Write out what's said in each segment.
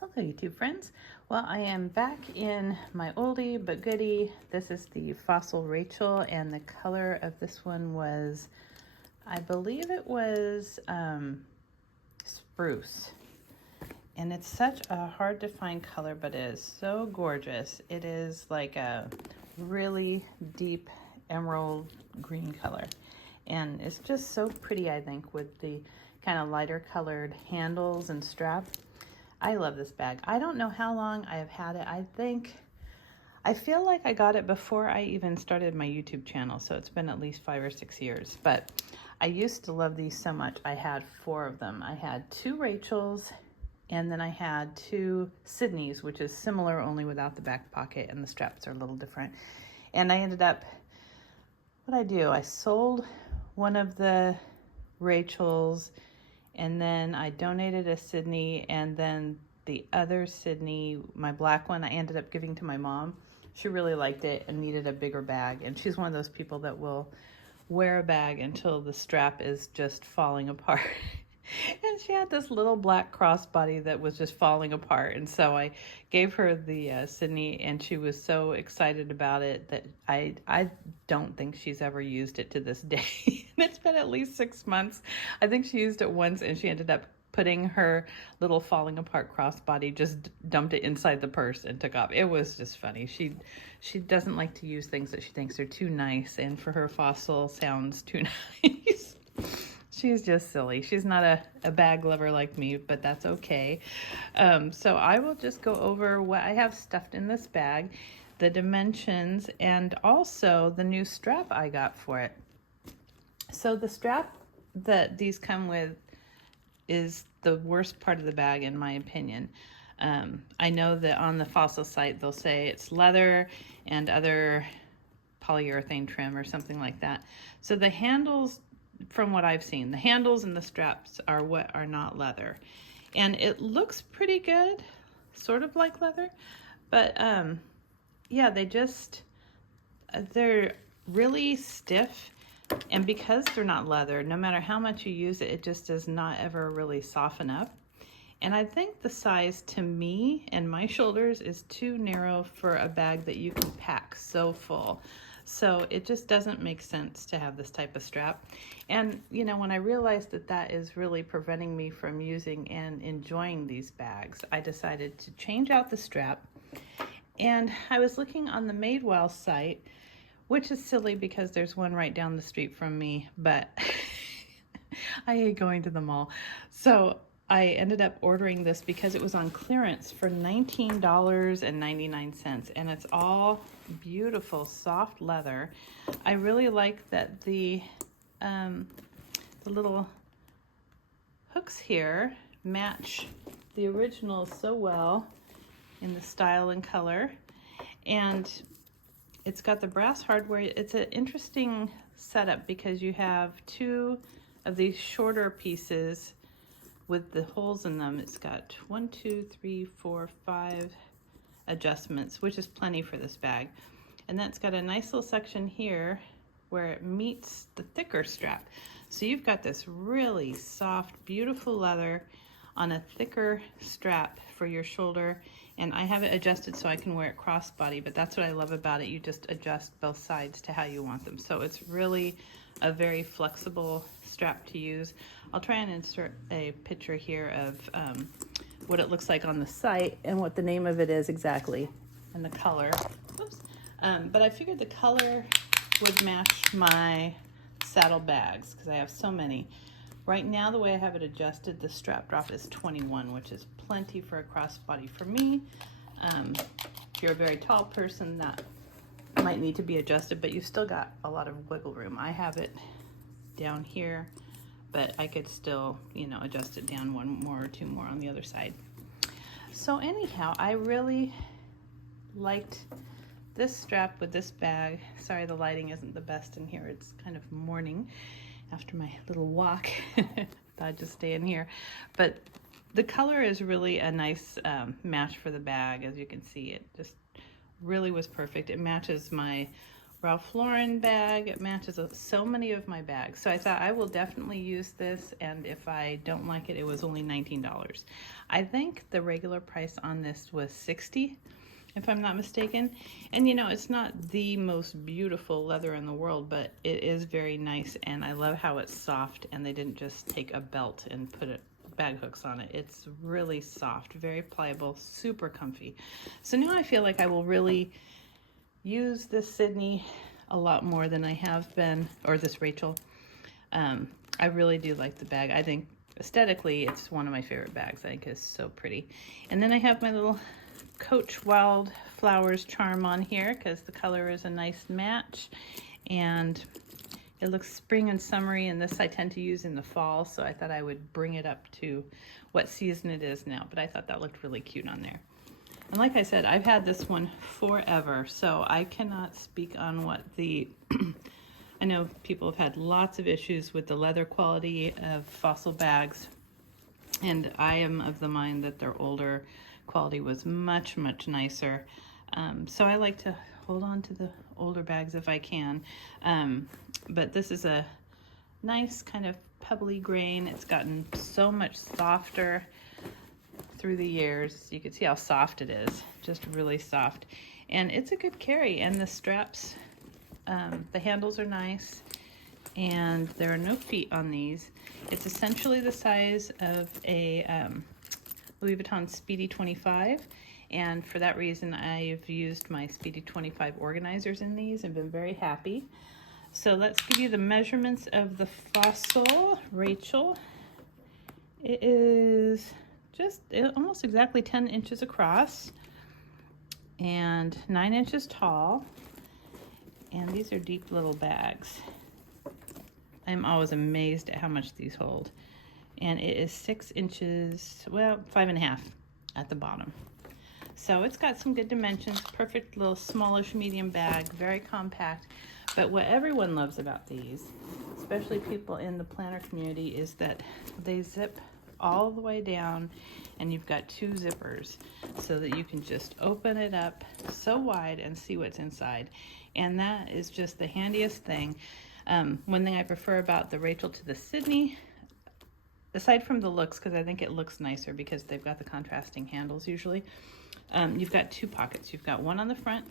Hello YouTube friends. Well, I am back in my oldie but goodie. This is the Fossil Rachel, and the color of this one was, I believe it was spruce. And it's such a hard to find color, but it is so gorgeous. It is like a really deep emerald green color. And it's just so pretty, I think, with the kind of lighter colored handles and strap. I love this bag. I don't know how long I have had it. I feel like I got it before I even started my YouTube channel, so it's been at least 5 or 6 years. But I used to love these so much. I had 4 of them. I had 2 Rachels, and then I had 2 Sydneys, which is similar, only without the back pocket, and the straps are a little different. And I ended up, what'd I do? I sold one of the Rachels, and then I donated a Sydney, and then the other Sydney, my black one, I ended up giving to my mom. She really liked it and needed a bigger bag, and she's one of those people that will wear a bag until the strap is just falling apart. And she had this little black crossbody that was just falling apart, and so I gave her the Sydney, and she was so excited about it that I don't think she's ever used it to this day. And it's been at least 6 months. I think she used it once, and she ended up putting her little falling apart crossbody, just dumped it inside the purse and took off. It was just funny. She doesn't like to use things that she thinks are too nice, and for her, Fossil sounds too nice. She's just silly. She's not a bag lover like me, but that's okay. So I will just go over what I have stuffed in this bag, the dimensions, and also the new strap I got for it. So the strap that these come with is the worst part of the bag, in my opinion. I know that on the Fossil site they'll say it's leather and other polyurethane trim or something like that. So the handles, from what I've seen, the handles and the straps are what are not leather. And it looks pretty good, sort of like leather, but yeah, they're really stiff. And because they're not leather, no matter how much you use it, it just does not ever really soften up. And I think the size, to me and my shoulders, is too narrow for a bag that you can pack so full. So it just doesn't make sense to have this type of strap. And you know, when I realized that that is really preventing me from using and enjoying these bags, I decided to change out the strap. And I was looking on the Madewell site, which is silly because there's one right down the street from me, but I hate going to the mall. So I ended up ordering this because it was on clearance for $19.99, and it's all beautiful soft leather. I really like that the little hooks here match the original so well in the style and color, and it's got the brass hardware. It's an interesting setup because you have 2 of these shorter pieces with the holes in them. It's got 1, 2, 3, 4, 5 adjustments, which is plenty for this bag. And then it's got a nice little section here where it meets the thicker strap. So you've got this really soft, beautiful leather on a thicker strap for your shoulder. And I have it adjusted so I can wear it crossbody, but that's what I love about it. You just adjust both sides to how you want them. So it's really a very flexible strap to use. I'll try and insert a picture here of what it looks like on the site and what the name of it is exactly and the color. Oops. But I figured the color would match my saddle bags because I have so many. Right now, the way I have it adjusted, the strap drop is 21, which is plenty for a crossbody for me. If you're a very tall person, that might need to be adjusted, but you've still got a lot of wiggle room. I have it down here, but I could still, you know, adjust it down 1 more or 2 more on the other side. So anyhow, I really liked this strap with this bag. Sorry, the lighting isn't the best in here. It's kind of morning after my little walk. Thought I'd just stay in here. But the color is really a nice match for the bag. As you can see, it just really was perfect. It matches my Ralph Lauren bag. It matches so many of my bags. So I thought I will definitely use this, and if I don't like it, it was only $19. I think the regular price on this was $60, if I'm not mistaken. And you know, it's not the most beautiful leather in the world, but it is very nice, and I love how it's soft, and they didn't just take a belt and put bag hooks on it. It's really soft, very pliable, super comfy. So now I feel like I will really use this Sydney a lot more than I have been, or this Rachel. I really do like the bag. I think aesthetically it's one of my favorite bags. I think it's so pretty. And then I have my little Coach Wildflowers charm on here because the color is a nice match, and it looks spring and summery, and this I tend to use in the fall, so I thought I would bring it up to what season it is now, but I thought that looked really cute on there. And like I said, I've had this one forever, so I cannot speak on what the, I know people have had lots of issues with the leather quality of Fossil bags, and I am of the mind that their older quality was much, much nicer. So I like to hold on to the older bags if I can. But this is a nice kind of pebbly grain. It's gotten so much softer through the years. You can see how soft it is, just really soft. And it's a good carry, and the straps, the handles are nice, and there are no feet on these. It's essentially the size of a Louis Vuitton Speedy 25, and for that reason I've used my Speedy 25 organizers in these and been very happy. So let's give you the measurements of the Fossil Rachel. It is just almost exactly 10 inches across and 9 inches tall, and these are deep little bags. I'm always amazed at how much these hold. And it is 6 inches, well, 5.5 at the bottom. So it's got some good dimensions, perfect little smallish medium bag, very compact. But what everyone loves about these, especially people in the planner community, is that they zip all the way down, and you've got 2 zippers so that you can just open it up so wide and see what's inside. And that is just the handiest thing. One thing I prefer about the Rachel to the Sydney, aside from the looks, because I think it looks nicer because they've got the contrasting handles usually, you've got 2 pockets. You've got one on the front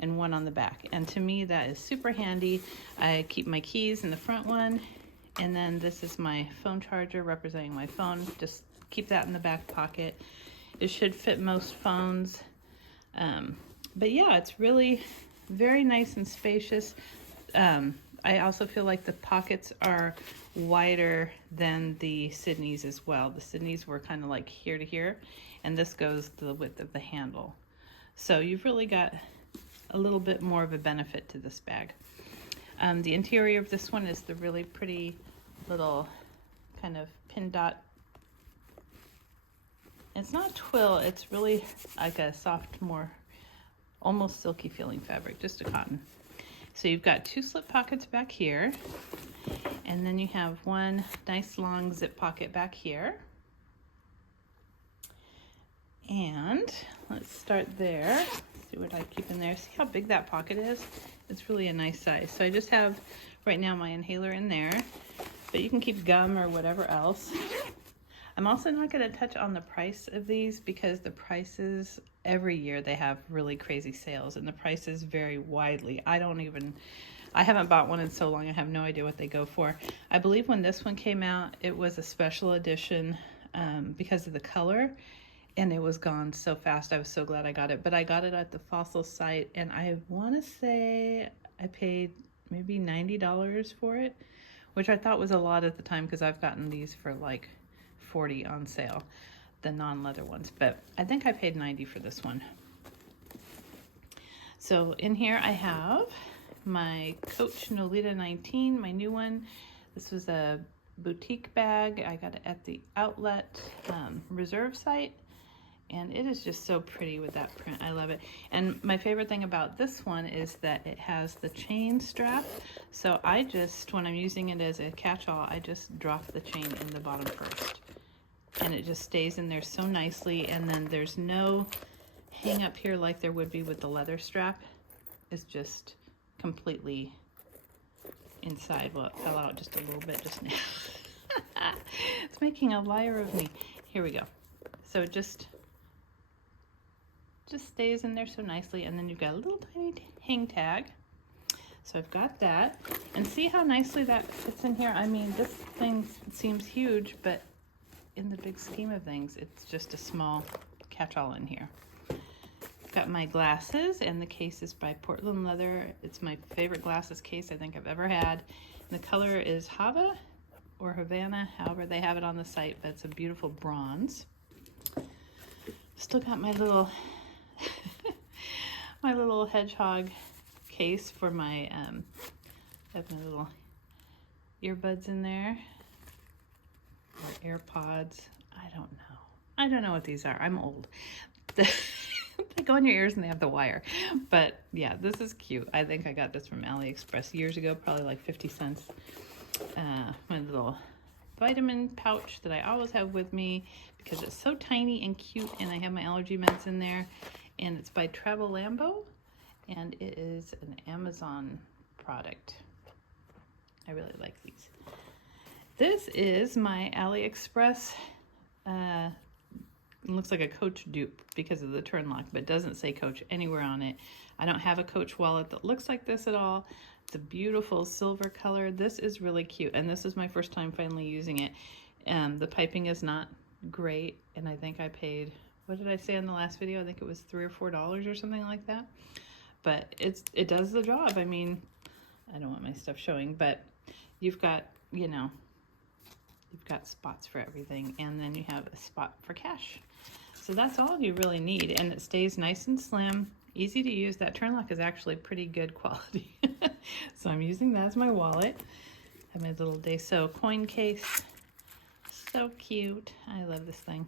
and one on the back. And to me, that is super handy. I keep my keys in the front one, and then this is my phone charger representing my phone. Just keep that in the back pocket. It should fit most phones. But yeah, it's really very nice and spacious. I also feel like the pockets are wider than the Sydneys as well. The Sydneys were kind of like here to here, and this goes to the width of the handle. So you've really got a little bit more of a benefit to this bag. The interior of this one is the really pretty little kind of pin dot. It's not twill, it's really like a soft, more almost silky feeling fabric, just a cotton. So you've got 2 slip pockets back here, and then you have one nice long zip pocket back here. And let's start there. See what I keep in there. See how big that pocket is? It's really a nice size. So I just have right now my inhaler in there, but you can keep gum or whatever else. I'm also not going to touch on the price of these because the prices every year they have really crazy sales, and the prices vary widely. I haven't bought one in so long, I have no idea what they go for. I believe when this one came out, it was a special edition because of the color, and it was gone so fast. I was so glad I got it, but I got it at the Fossil site, and I want to say I paid maybe $90 for it, which I thought was a lot at the time because I've gotten these for like $40 on sale, the non-leather ones, but I think I paid $90 for this one. So in here I have my Coach Nolita 19, my new one. This was a boutique bag. I got it at the outlet reserve site, and it is just so pretty with that print. I love it. And my favorite thing about this one is that it has the chain strap. So I just, when I'm using it as a catch-all, I just drop the chain in the bottom first, and it just stays in there so nicely. And then there's no hang up here like there would be with the leather strap. It's just completely inside. Well, it fell out just a little bit just now. It's making a liar of me. Here we go. So it just stays in there so nicely, and then you've got a little tiny hang tag. So I've got that, and see how nicely that fits in here. I mean, this thing seems huge, but in the big scheme of things, it's just a small catch-all in here. I've got my glasses, and the case is by Portland Leather. It's my favorite glasses case I think I've ever had. And the color is Hava or Havana, however they have it on the site, but it's a beautiful bronze. Still got my little my little hedgehog case for my I have my little earbuds in there, or AirPods. I don't know what these are. I'm old. They go in your ears and they have the wire. But yeah, this is cute. I think I got this from AliExpress years ago, probably like 50 cents. My little vitamin pouch that I always have with me because it's so tiny and cute, and I have my allergy meds in there. And it's by Travel Lambo, and it is an Amazon product. I really like these. This is my AliExpress. It looks like a Coach dupe because of the turn lock, but it doesn't say Coach anywhere on it. I don't have a Coach wallet that looks like this at all. It's a beautiful silver color. This is really cute, and this is my first time finally using it. The piping is not great, and I think I paid, what did I say in the last video? I think it was $3 or $4 or something like that. But it does the job. I mean, I don't want my stuff showing, but you've got, you know, you've got spots for everything, and then you have a spot for cash. So that's all you really need, and it stays nice and slim, easy to use. That turn lock is actually pretty good quality. So I'm using that as my wallet. I have my little Daiso coin case. So cute. I love this thing.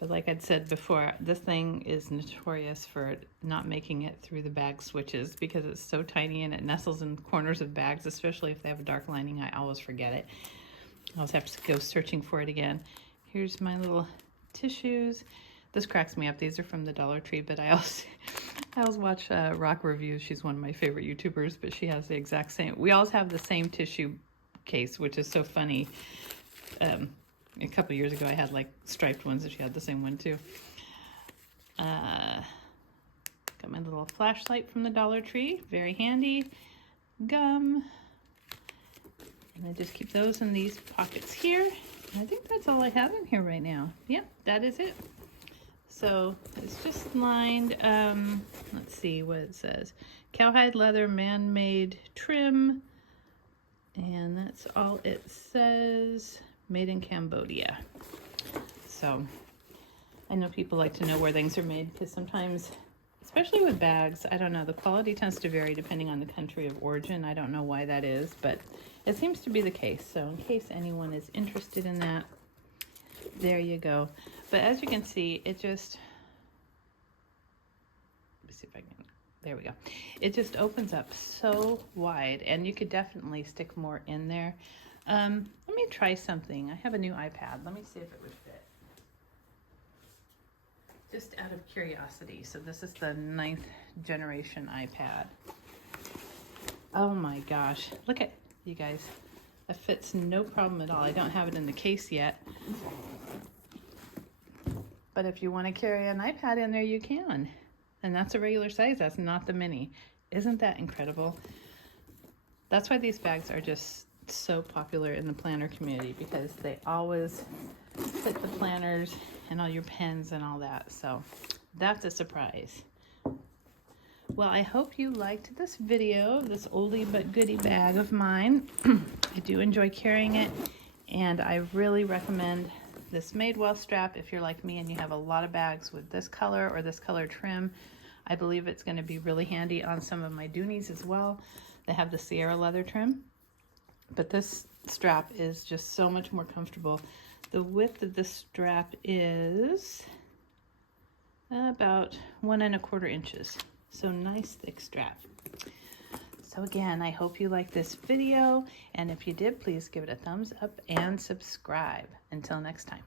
But like I'd said before, this thing is notorious for not making it through the bag switches because it's so tiny and it nestles in corners of bags, especially if they have a dark lining. I always forget it. I always have to go searching for it again. Here's my little tissues. This cracks me up. These are from the Dollar Tree, but I always watch Rock Reviews. She's one of my favorite YouTubers, but she has the exact same. We always have the same tissue case, which is so funny. A couple years ago, I had like striped ones, and she had the same one too. Got my little flashlight from the Dollar Tree, very handy. Gum, and I just keep those in these pockets here. And I think that's all I have in here right now. Yep, that is it. So it's just lined. Let's see what it says: cowhide leather, man-made trim, and that's all it says. Made in Cambodia. So I know people like to know where things are made because sometimes, especially with bags, I don't know, the quality tends to vary depending on the country of origin. I don't know why that is, but it seems to be the case. So in case anyone is interested in that, there you go. But as you can see, it just, let me see if I can, there we go. It just opens up so wide, and you could definitely stick more in there. Let me try something. I have a new iPad. Let me see if it would fit. Just out of curiosity. So this is the 9th generation iPad. Oh my gosh. Look at, you guys. It fits no problem at all. I don't have it in the case yet. But if you want to carry an iPad in there, you can. And that's a regular size. That's not the mini. Isn't that incredible? That's why these bags are just so popular in the planner community, because they always fit the planners and all your pens and all that. So that's a surprise. Well, I hope you liked this video, this oldie but goodie bag of mine. I do enjoy carrying it, and I really recommend this Madewell strap if you're like me and you have a lot of bags with this color or this color trim. I believe it's going to be really handy on some of my Doonies as well. They have the Sierra leather trim. But this strap is just so much more comfortable. The width of this strap is about 1 1/4 inches. So nice thick strap. So again, I hope you liked this video. And if you did, please give it a thumbs up and subscribe. Until next time.